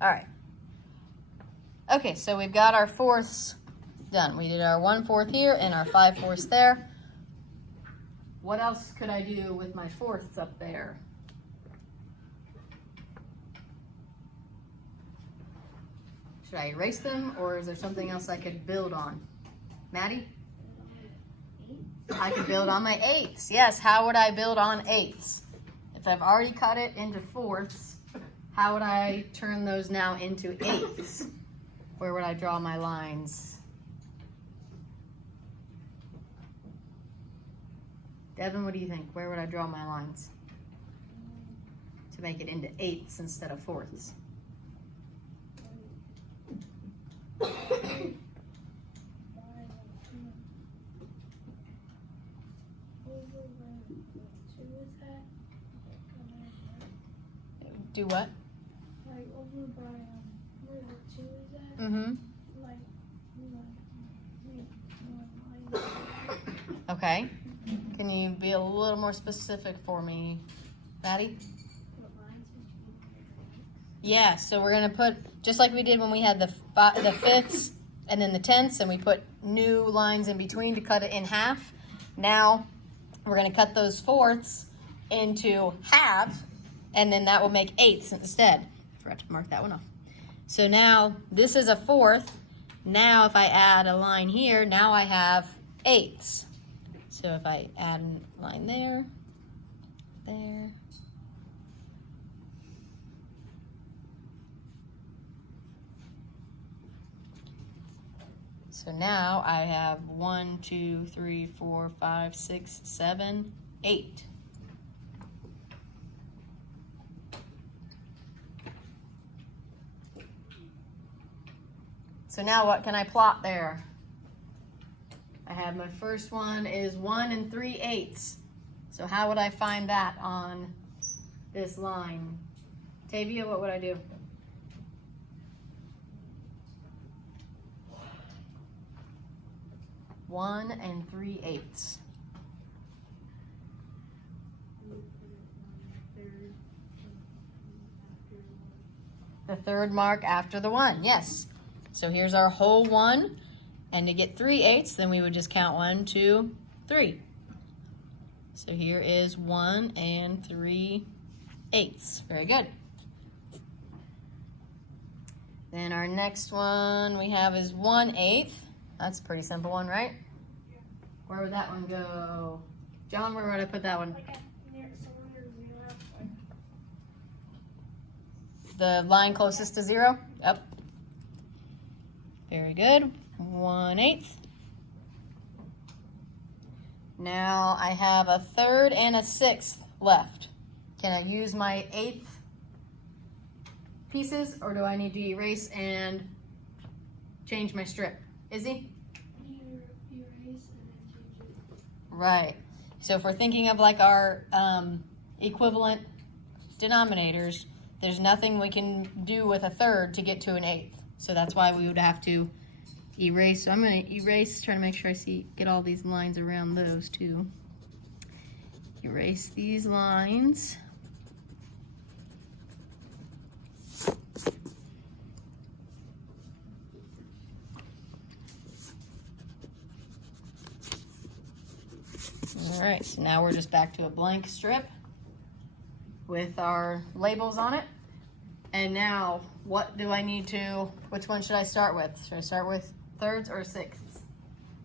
All right. Okay, so we've got our fourths done. We did our 1/4 here and our 5/4 there. What else could I do with my fourths up there? Should I erase them, or is there something else I could build on? Maddie? I could build on my 8ths. Yes, how would I build on 8ths? If I've already cut it into 4ths, how would I turn those now into 8ths? Where would I draw my lines? Devin, what do you think? Where would I draw my lines to make it into 8ths instead of 4ths? Do what? Like over by where the 2 is at. Mm-hmm. Like Okay. Can you be a little more specific for me, Maddie? Yeah, so we're gonna put, just like we did when we had the 5ths and then the 10ths, and we put new lines in between to cut it in half. Now we're gonna cut those 4ths into half, and then that will make 8ths instead. I forgot to mark that one off. So now this is a 4th. Now if I add a line here, now I have 8ths. So if I add a line there, there, so now I have 1, 2, 3, 4, 5, 6, 7, 8. So now what can I plot there? I have my first one is 1 3/8. So how would I find that on this line? Tavia, what would I do? One and 3/8. The third mark after the 1, yes. So here's our whole 1. And to get 3/8, then we would just count 1, 2, 3. So here is 1 and 3/8. Very good. Then our next one we have is 1/8. That's a pretty simple one, right? Where would that one go? John, where would I put that one? The line closest to 0? Yep. Very good. 1/8. Now I have a 3rd and a 6th left. Can I use my 8th pieces, or do I need to erase and change my strip? Izzy? You erase and then change it. Right. So if we're thinking of like our equivalent denominators, there's nothing we can do with a 3rd to get to an 8th. So that's why we would have to erase. So I'm going to erase, trying to make sure I get all these lines around those too. Erase these lines. All right, so now we're just back to a blank strip with our labels on it. And now, what do I need to, which one should I start with? Should I start with 3rds or 6ths?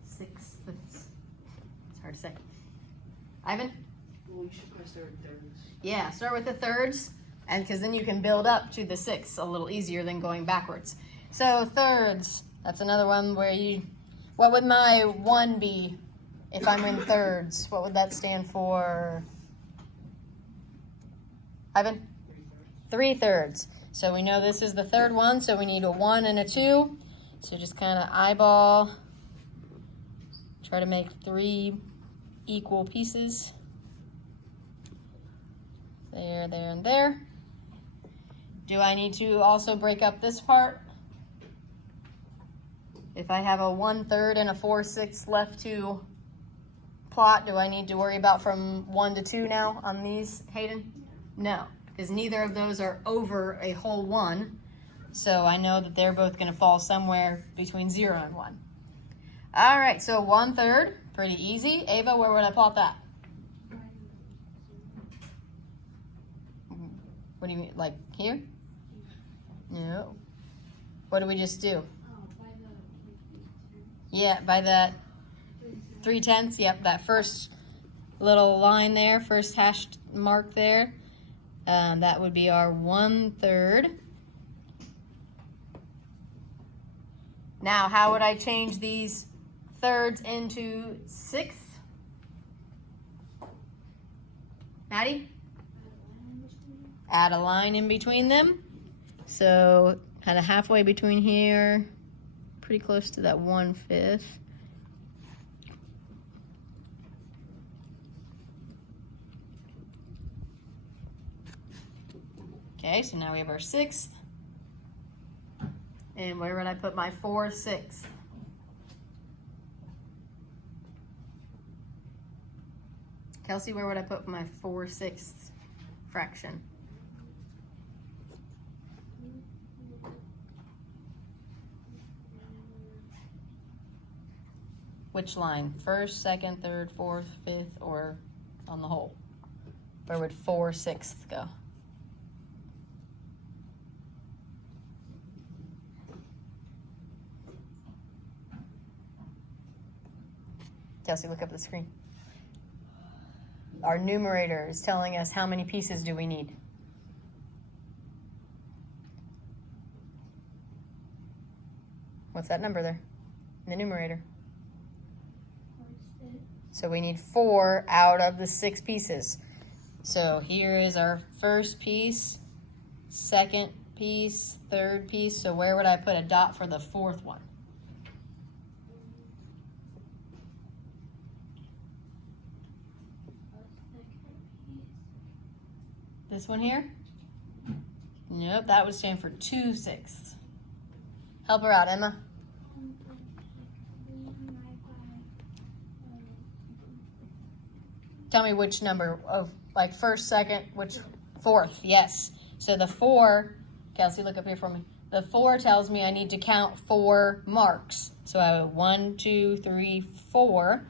6ths. It's hard to say. Ivan? Well, we should probably start with 3rds. Yeah, start with the 3rds, and because then you can build up to the 6ths a little easier than going backwards. So 3rds, that's another one where what would my 1 be if I'm in 3rds? What would that stand for? Ivan? 3/3. So we know this is the 3rd one, so we need a 1 and a 2. So just kind of eyeball, try to make 3 equal pieces. There, there, and there. Do I need to also break up this part? If I have a 1/3 and a 4/6 left to plot, do I need to worry about from 1 to 2 now on these, Hayden? No, because neither of those are over a whole 1. So I know that they're both going to fall somewhere between 0 and 1. All right, so 1/3, pretty easy. Ava, where would I plot that? What do you mean, like here? No. What did we just do? Yeah, by that 3/10. Yep, that first little line there, first hashed mark there. That would be our 1/3. Now, how would I change these thirds into sixths? Maddie? Add a line in between them. So kind of halfway between here, pretty close to that 1/5. Okay, so now we have our 6th. And where would I put my 4/6? Kelsey, where would I put my 4/6 fraction? Which line? First, second, third, fourth, fifth, or on the whole? Where would 4/6 go? Kelsey, look up at the screen. Our numerator is telling us how many pieces do we need. What's that number there in the numerator? So we need 4 out of the 6 pieces. So here is our first piece, second piece, third piece. So where would I put a dot for the 4th one? This one here? Nope, that would stand for 2/6. Help her out, Emma. Tell me which number of, like, first, second, which 4th, yes. So the 4, Kelsey, look up here for me. The 4 tells me I need to count 4 marks. So I have 1, 2, 3, 4.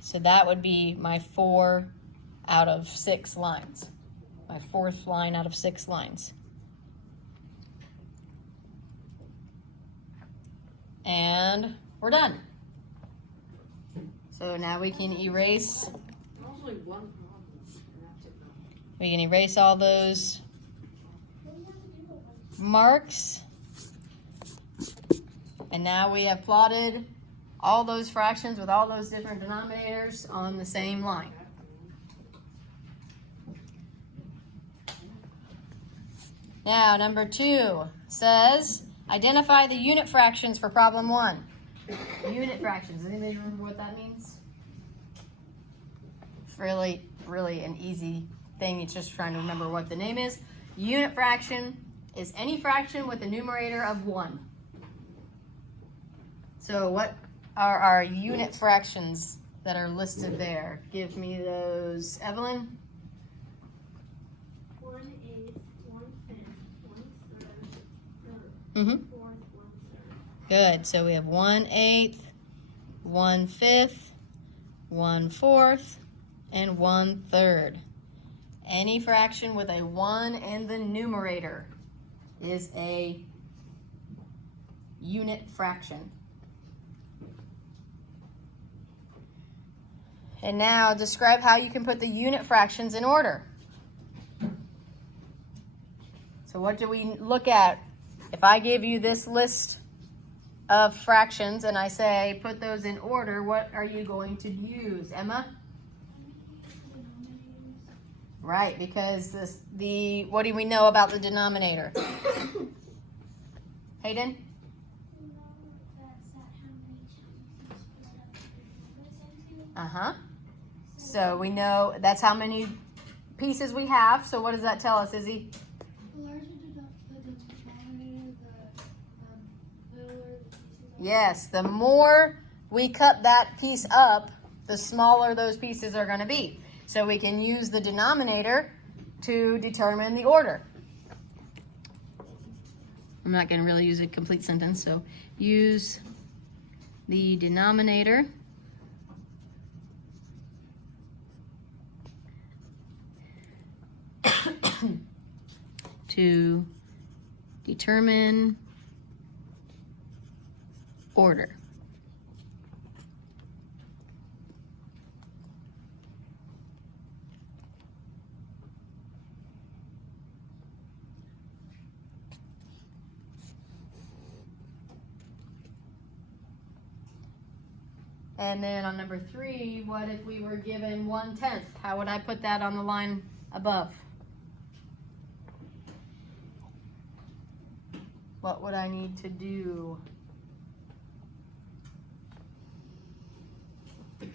So that would be my 4 out of 6 lines. My 4th line out of 6 lines. And we're done. So now we can erase. We can erase all those marks. And now we have plotted all those fractions with all those different denominators on the same line. Now, number 2 says, identify the unit fractions for problem 1. Unit fractions. Anybody remember what that means? It's really an easy thing. It's just trying to remember what the name is. Unit fraction is any fraction with a numerator of 1. So what are our unit fractions that are listed there? Give me those, Evelyn. 1/8, 1/5, 1/3, Mm-hmm. 4th, 1/3. Good. So we have 1/8, 1/5, 1/4, and 1/3. Any fraction with a 1 in the numerator is a unit fraction. And now describe how you can put the unit fractions in order. So what do we look at? If I give you this list of fractions and I say put those in order, what are you going to use, Emma? Right, because what do we know about the denominator? Hayden? Uh-huh. So we know that's how many pieces we have. So what does that tell us, Izzy? The larger the denominator, the littler the pieces are. Yes, the more we cut that piece up, the smaller those pieces are going to be. So we can use the denominator to determine the order. I'm not gonna really use a complete sentence, so use the denominator to determine order. And then on number 3, what if we were given 1/10? How would I put that on the line above? What would I need to do?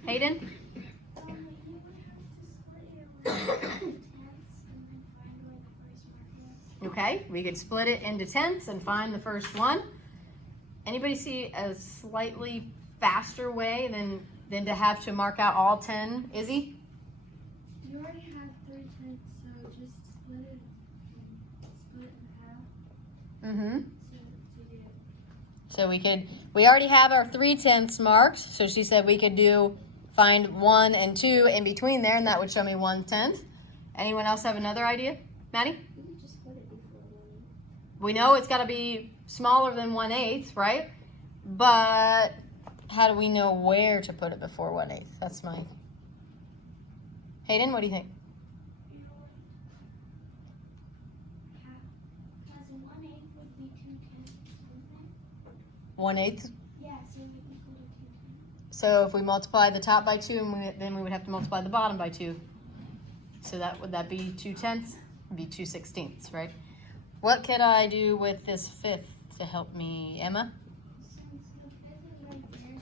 Hayden? You would have to split it into tenths and then find like the first mark. Okay, we could split it into tenths and find the first one. Anybody see a slightly faster way than to have to mark out all 10, Izzy? You already have 3 tenths, so just split it in half. So we already have our 3/10 marked. So she said we could find 1 and 2 in between there, and that would show me 1/10. Anyone else have another idea? Maddie? You could just split it before 1/8. We know it's got to be smaller than 1/8, right? But how do we know where to put it before 1/8? That's my... Hayden, what do you think? You know what? Because 1/8 would be 2 tenths, wouldn't it? 1/8. Yeah, so it would equal to 2 tenths. So if we multiply the top by 2, then we would have to multiply the bottom by 2. So would that be 2/10? It'd be 2/16, right? What could I do with this 5th to help me, Emma? Since the 5th is right there,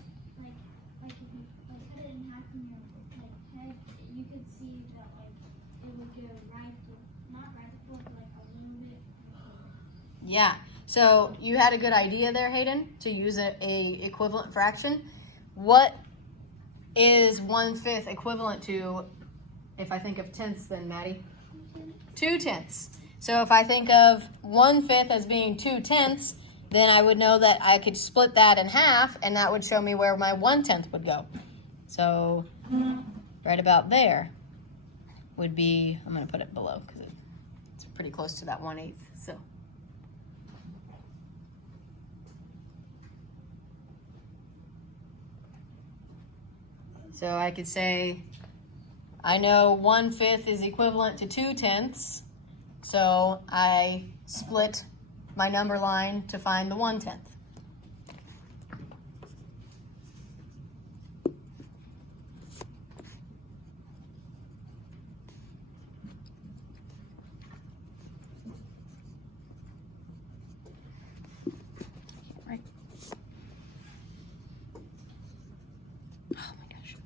like if you cut it in half in your head, you could see that it would go not right before, but a little bit. Yeah. So you had a good idea there, Hayden, to use a equivalent fraction. What is 1/5 equivalent to if I think of tenths then, Maddie? 2 tenths. So if I think of 1/5 as being 2 tenths, then I would know that I could split that in half, and that would show me where my 1/10 would go. So right about there would be, I'm going to put it below because it's pretty close to that 1/8. So I could say, I know 1/5 is equivalent to 2 tenths, so I split my number line to find the 1/10. Right. Oh my gosh.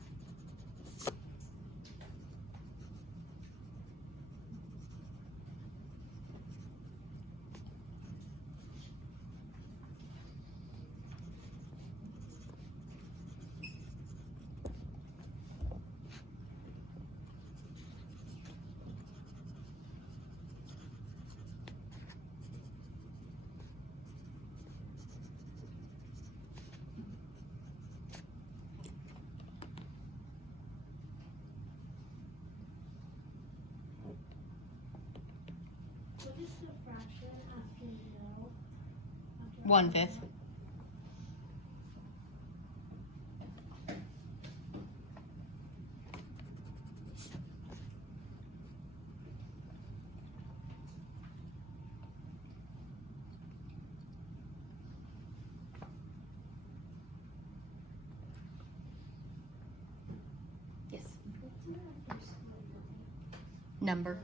What is the fraction after no? 1/5. Yes. What's the first Number.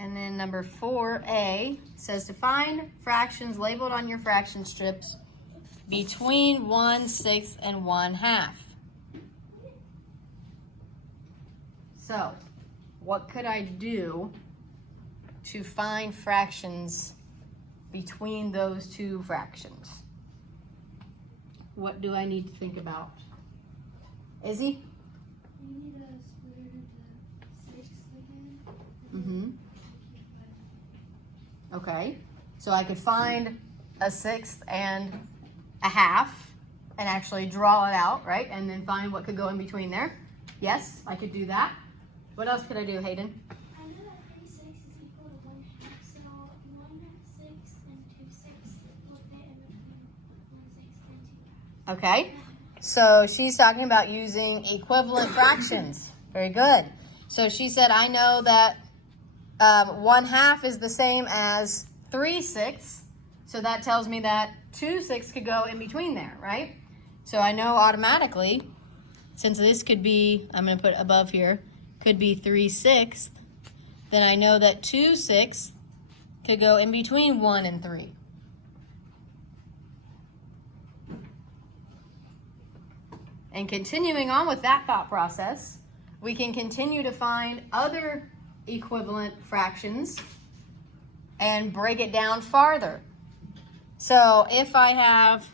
And then number 4A says to find fractions labeled on your fraction strips between 1/6 and 1/2. So, what could I do to find fractions between those two fractions? What do I need to think about? Izzy? You need to split it into 6 again. Mm-hmm. Okay. So I could find a sixth and a half and actually draw it out, right? And then find what could go in between there. Yes, I could do that. What else could I do, Hayden? I know that 36 is equal to 1/2, so 1/6 and 2/6 will fit in between 1/6 and 2/2. Okay. So she's talking about using equivalent fractions. Very good. So she said, I know that 1/2 is the same as 3/6. So that tells me that 2/6 could go in between there, right? So I know automatically, since this could be, I'm going to put above here, could be 3/6, then I know that 2/6 could go in between 1 and 3. And continuing on with that thought process, we can continue to find other equivalent fractions and break it down farther. So if I have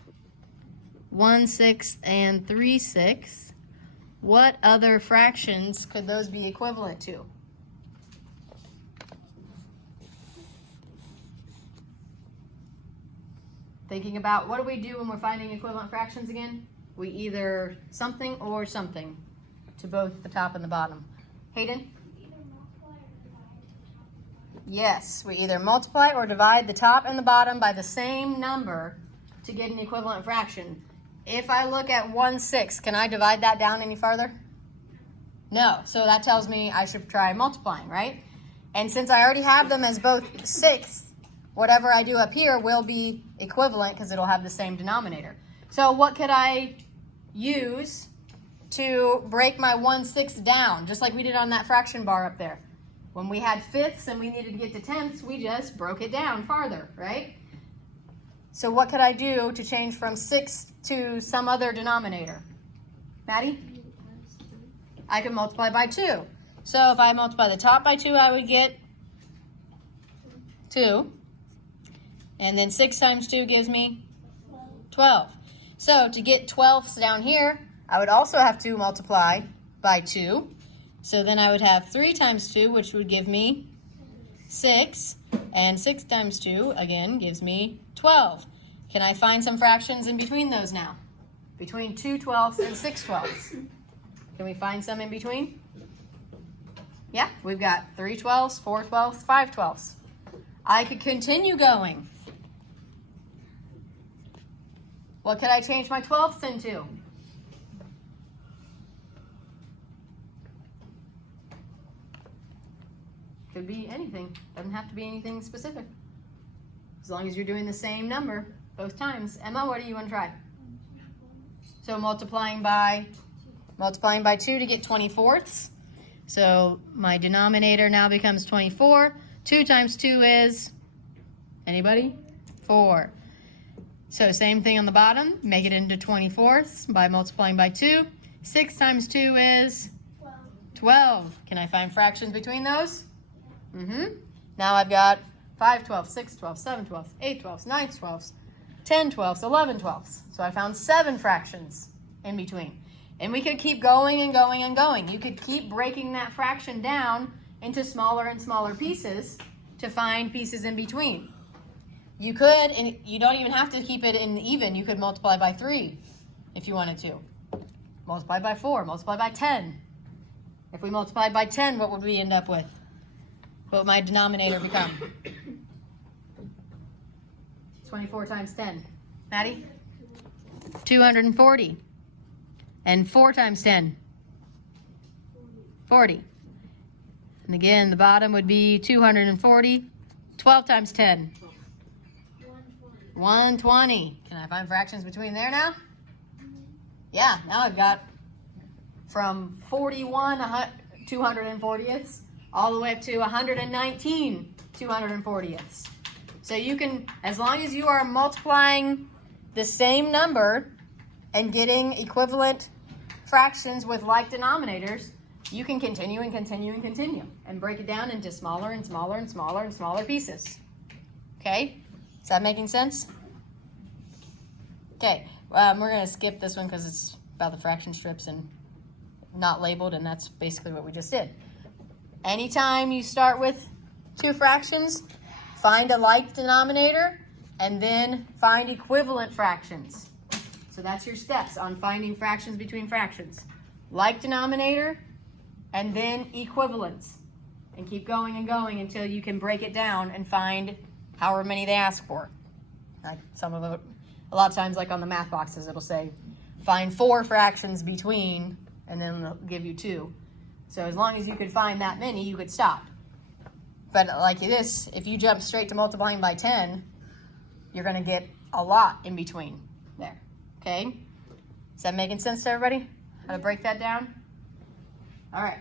1/6 and 3/6, what other fractions could those be equivalent to? Thinking about what do we do when we're finding equivalent fractions again? We either something or something to both the top and the bottom. Hayden? Either multiply or divide the top and the bottom. Yes, we either multiply or divide the top and the bottom by the same number to get an equivalent fraction. If I look at 1/6, can I divide that down any farther? No, so that tells me I should try multiplying, right? And since I already have them as both 6, whatever I do up here will be equivalent because it'll have the same denominator. So what could I use to break my 1/6 down, just like we did on that fraction bar up there? When we had fifths and we needed to get to tenths, we just broke it down farther, right? So what could I do to change from 6 to some other denominator? Maddie? I could multiply by 2. So if I multiply the top by 2, I would get 2. And then 6 times 2 gives me 12. So to get 12ths down here, I would also have to multiply by 2. So then I would have 3 times 2, which would give me 6. And 6 times 2, again, gives me 12. Can I find some fractions in between those now? Between 2/12 and 6/12. Can we find some in between? Yeah, we've got 3/12, 4/12, 5/12. I could continue going. What could I change my 12ths into? Could be anything. Doesn't have to be anything specific. As long as you're doing the same number both times. Emma, what do you want to try? So multiplying by 2 to get 24ths. So my denominator now becomes 24. 2 times 2 is, anybody? 4. So same thing on the bottom. Make it into 24ths by multiplying by 2. 6 times 2 is 12. Can I find fractions between those? Now I've got 5/12, 6/12, 7/12, 8/12, 9/12, 10/12, 11/12. So I found 7 fractions in between. And we could keep going and going and going. You could keep breaking that fraction down into smaller and smaller pieces to find pieces in between. You could, and you don't even have to keep it in even. You could multiply by 3 if you wanted to. Multiply by 4, multiply by 10. If we multiplied by 10, what would we end up with? What would my denominator become? 24 times 10. Maddie? 240. And 4 times 10? 40. And again, the bottom would be 240. 12 times 10? 120. Can I find fractions between there now? Yeah, now I've got from 41 240ths all the way up to 119 240ths. So you can, as long as you are multiplying the same number and getting equivalent fractions with like denominators, you can continue and continue and continue and break it down into smaller and smaller and smaller and smaller pieces. Okay? Is that making sense? Okay, we're going to skip this one because it's about the fraction strips and not labeled, and that's basically what we just did. Anytime you start with two fractions, find a like denominator and then find equivalent fractions. So that's your steps on finding fractions between fractions. Like denominator and then equivalents. And keep going and going until you can break it down and find however many they ask for. Like some of it, a lot of times like on the math boxes it'll say find 4 fractions between, and then they'll give you 2. So as long as you could find that many, you could stop. But like this, if you jump straight to multiplying by 10, you're going to get a lot in between there. Okay? Is that making sense to everybody? How to break that down? All right.